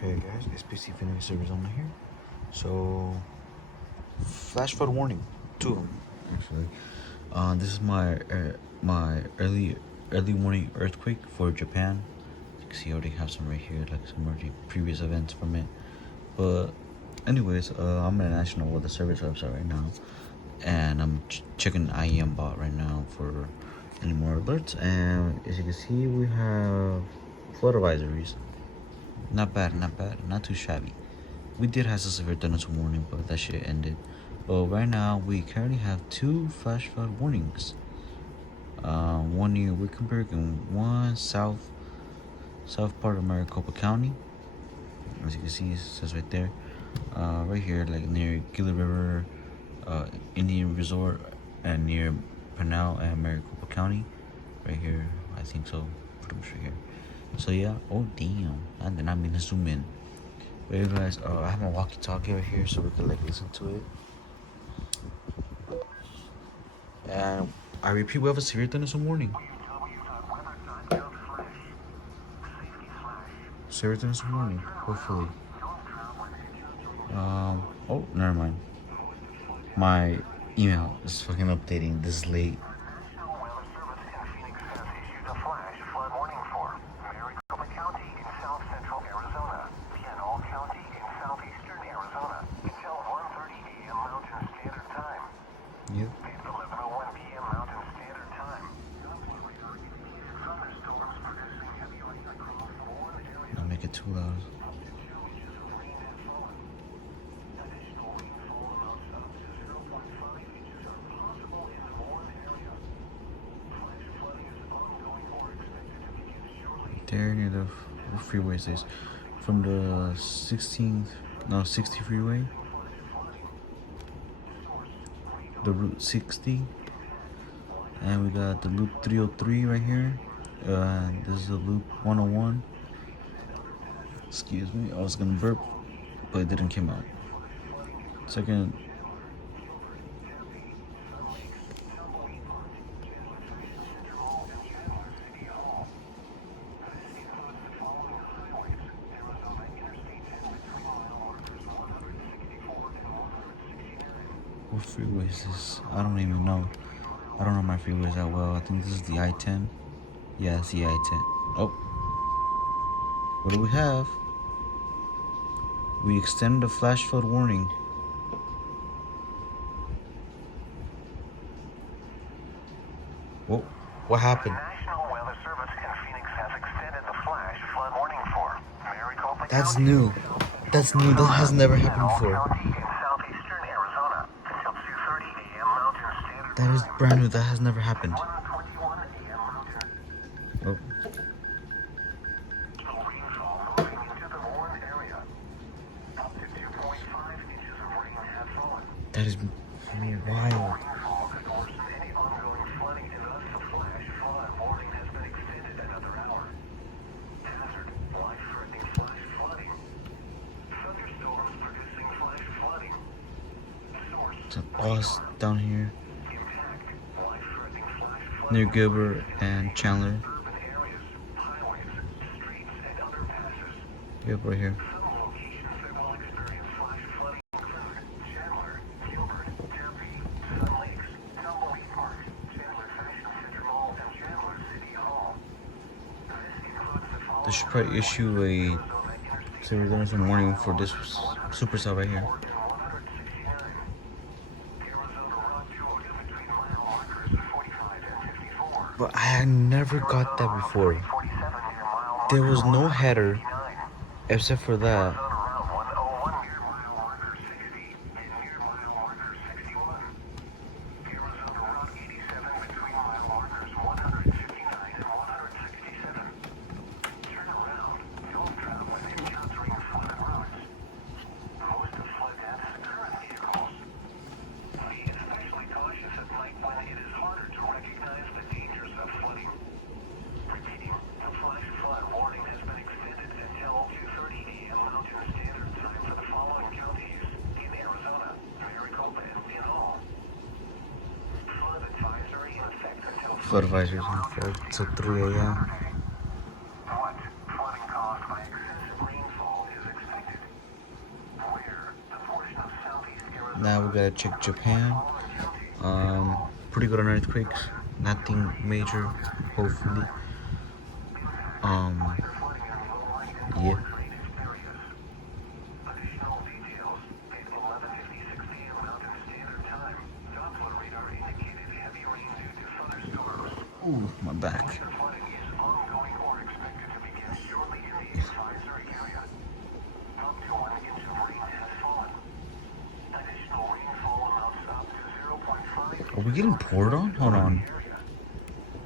Hey guys, SPC Phoenix Arizona here. So, flash flood warning, two of them actually. This is my early warning earthquake for Japan. You can see I already have some right here, like some already previous events from it. But anyways, I'm at a National Weather Service website right now, and I'm checking IEM bot right now for any more alerts. And as you can see, we have flood advisories. Not bad, not too shabby. We did have some severe thunderstorm warning, but that shit ended. But right now, we currently have two flash flood warnings. One near Wickenburg and one south part of Maricopa County. As you can see, it says right there. Right here, like near Gila River, Indian Resort, and near Pinal and Maricopa County. Right here, I think so. Pretty much right here. So yeah, oh damn, I did not mean to zoom in. But hey guys, I have my walkie-talkie right here so we can like listen to it. And I repeat, we have a severe thunderstorm warning. Severe thunderstorm warning, hopefully. Oh, never mind. My email is fucking updating this late. Yep. Don't make it too loud. There near the freeway says from the 60 freeway, the Route 60, and we got the Loop 303 right here. This is the Loop 101. Excuse me, I was gonna burp, but it didn't come out. Second. What freeway is this? I don't even know. I don't know my freeways that well. I think this is the I-10. Yeah, it's the I-10. Oh, what do we have? We extended the flash flood warning. Whoa, what happened? National Weather Service in Phoenix has extended the flash flood warning for Maricopa That's County, new. That's new. That has never happened Pinal before. County in southeastern Arizona until 2:30 a.m. Mountain Standard That is Time. brand new. That has never happened. 1:21 a.m. Mountain. Oh, Rainfall moving into the Warren area. Up to 2.5 inches of rain has fallen. that is wild. Rainfall could worsen any ongoing flooding, and thus the flash flood warning has been extended another hour. Hazard: life-threatening flash flooding. Thunderstorms producing flash flooding. Source: It's us down here impact. Life-threatening flash near flooding. Gilbert and Chandler. Urban areas, highways, streets, and underpasses. Yep, right here. Some locations that will experience flash flooding include Chandler, Gilbert, Tempe, Sun Lakes, Tumbleweed Park, Chandler Fashion Center Mall, and Chandler City Hall. This includes the following. They should probably issue a severe thunderstorm warning for this supercell right here. But I never got that before. There was no header except for that. Flood advisories on 4 to 3 a.m. Flooding caused by excessive rainfall is Now we gotta check Japan. Pretty good on earthquakes. Nothing major, hopefully. Yeah. Additional details. At 11:56 p.m. Mountain Standard Time, Doppler radar indicated heavy rain due to thunderstorms. Ooh, my back. Flooding is ongoing or expected to begin shortly in the advisory area. Up to 1 inch of rain has fallen. Additional rainfall amounts up to 0.5 Are we getting poured on? Hold on. area.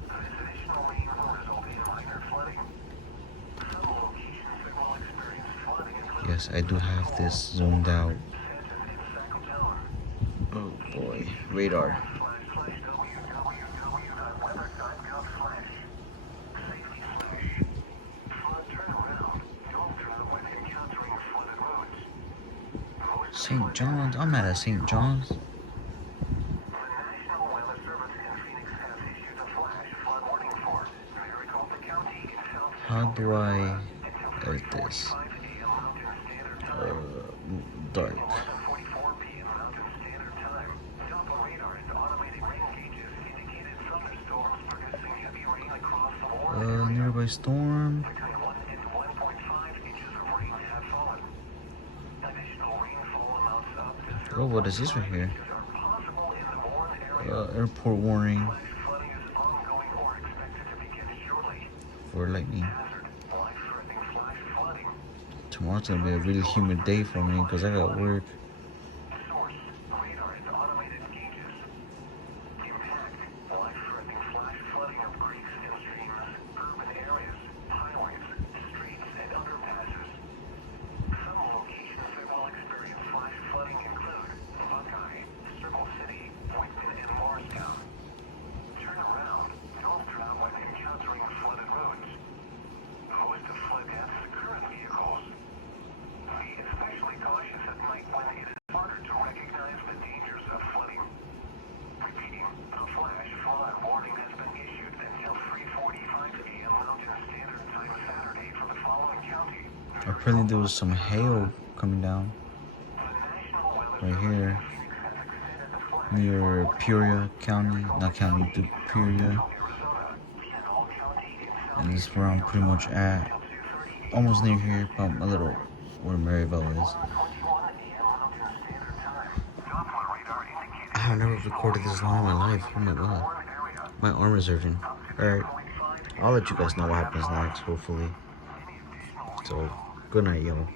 This additional rain will result in minor flooding. Some locations that will experience flooding include Yes, I do have this zoomed out. Stanton and Sackatown. Oh boy, radar. www.weather.gov/. Safety slash. Flood turnaround. Don't drown when encountering flooded roads. St. John's. I'm at St. John's. The National Weather Service in Phoenix has issued a flash flood warning for Maricopa County in South How do I until edit this? 5 p.m. Mountain Standard Time. Dark. 11:44 p.m. Mountain Standard Time. Doppler radar and automated rain gauges indicated thunderstorms producing heavy rain across the board. Nearby storm. Between 1 and 1.5 inches of rain have fallen. Additional rainfall amounts up to Oh, what is this right here? 0 are possible in the Warren area. Airport warning Flash flooding is ongoing or expected to begin shortly. for lightning. Hazard, life-threatening flash flooding. Tomorrow's gonna be a really humid day for me because I got work. Source, radar and automated gauges. Impact, life-threatening flash flooding of creeks and streams, urban areas, highways, streets, and underpasses. Some locations that will experience flash flooding include Buckeye, Circle City, Whitman, and Morristown. Turn around. Don't drown when encountering flooded roads. Host of flood deaths current vehicles. Be especially cautious at night when it is harder to recognize the dangers of flooding. Repeating, a flash flood warning has been issued until 3:45 p.m. Mountain Standard Time Saturday for the following county. Apparently there was some hail coming down The National Weather right here Phoenix has extended the flash near Peoria County, not county, to Peoria, Arizona, Seminole County in South and this is where I'm pretty much at. Almost near here, about a little where Maryville is. 21 a.m. Mountain Standard Time. Doppler radar indicated I have never recorded this long in my life. Oh my god, Warren area. my arm is hurting. Alright, I'll let you guys know what happens next, hopefully. So, good night, y'all.